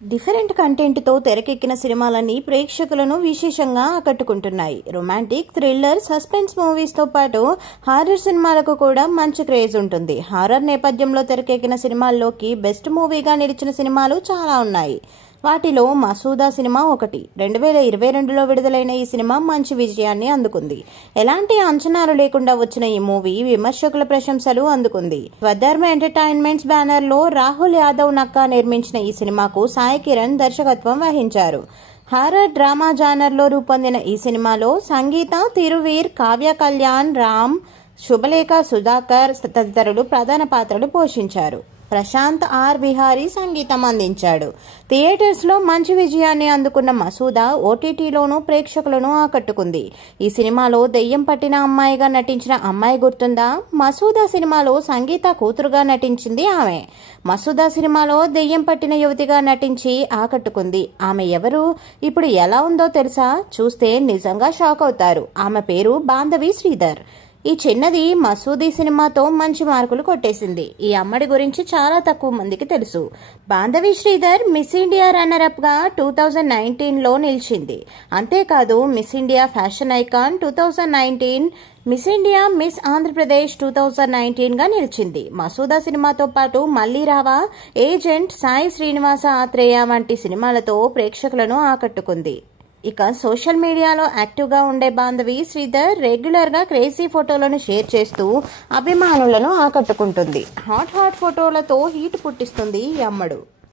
Different content తో తెరకెక్కిన సినిమాలన్నీ ప్రేక్షకులను విశేషంగా ఆకట్టుకుంటున్నాయి. రొమాంటిక్, థ్రిల్లర్, సస్పెన్స్ మూవీస్ తో పాటు హారర్ సినిమాలకు కూడా మంచి క్రేజ్ ఉంటుంది. హారర్ నేపథ్యంలో తెరకెక్కిన సినిమాల్లోకి బెస్ట్ మూవీగా నిలిచిన సినిమాలు చాలా ఉన్నాయి. వాటిలో మసూదా సినిమా ఒకటి. 2022లో విడుదలైన ఈ సినిమా మంచి విజయాన్ని అందుకుంది. ఎలాంటి అంచనాలు లేకుండా వచ్చిన ఈ మూవీ విమర్శకుల ప్రశంసలు అందుకుంది. స్వధర్మ ఎంటర్టైన్మెంట్స్ బ్యానర్ లో రాహుల్ యాదవ్ నక్కా నిర్మించిన ఈ సినిమాకు సాయి కిరణ్ దర్శకత్వం వహించారు. హారర్ డ్రామా జానర్ లో రూపొందిన ఈ సినిమాలో సంగీత, తిరువీర్, కావ్య కళ్యాణ్, రామ్, శుభలేఖ సుధాకర్ తదితరులు ప్రధాన పాత్రలు పోషించారు. ప్రశాంత్ ఆర్ విహారీ సంగీతం అందించాడు. థియేటర్స్ లో మంచి విజయాన్ని అందుకున్న మసూదా ఓటీటీలోనూ ప్రేక్షకులను ఆకట్టుకుంది. ఈ సినిమాలో దెయ్యం పట్టిన అమ్మాయిగా నటించిన అమ్మాయి గుర్తుందా? మసూదా సినిమాలో సంగీత కూతురుగా నటించింది ఆమె. మసూదా సినిమాలో దెయ్యం పట్టిన యువతిగా నటించి ఆకట్టుకుంది. ఆమె ఎవరు, ఇప్పుడు ఎలా ఉందో తెలుసా? చూస్తే నిజంగా షాక్ అవుతారు. ఆమె పేరు బాంధవి శ్రీధర్. ఈ చిన్నది మసూదీ సినిమాతో మంచి మార్కులు కొట్టేసింది. ఈ అమ్మడి గురించి చాలా తక్కువ మందికి తెలుసు. Bandhavi Sridhar Miss India runner up గా 2019లో నిలిచింది. అంతేకాదు Miss India fashion icon 2019, Miss India, Miss Andhra Pradesh 2019 గా నిలిచింది. మసూదా సినిమాతో పాటు మళ్లీ రావా, ఏజెంట్, సాయి శ్రీనివాస ఆత్రేయ వంటి సినిమాలతో ప్రేక్షకులను ఆకట్టుకుంది. ఇక సోషల్ మీడియాలో యాక్టివ్ గా ఉండే బాంధవి శ్రీధర్ రెగ్యులర్ గా క్రేజీ ఫోటోలను షేర్ చేస్తూ అభిమానులను ఆకట్టుకుంటుంది. హాట్ ఫోటోలతో హీట్ పుట్టిస్తుంది ఈ అమ్మడు.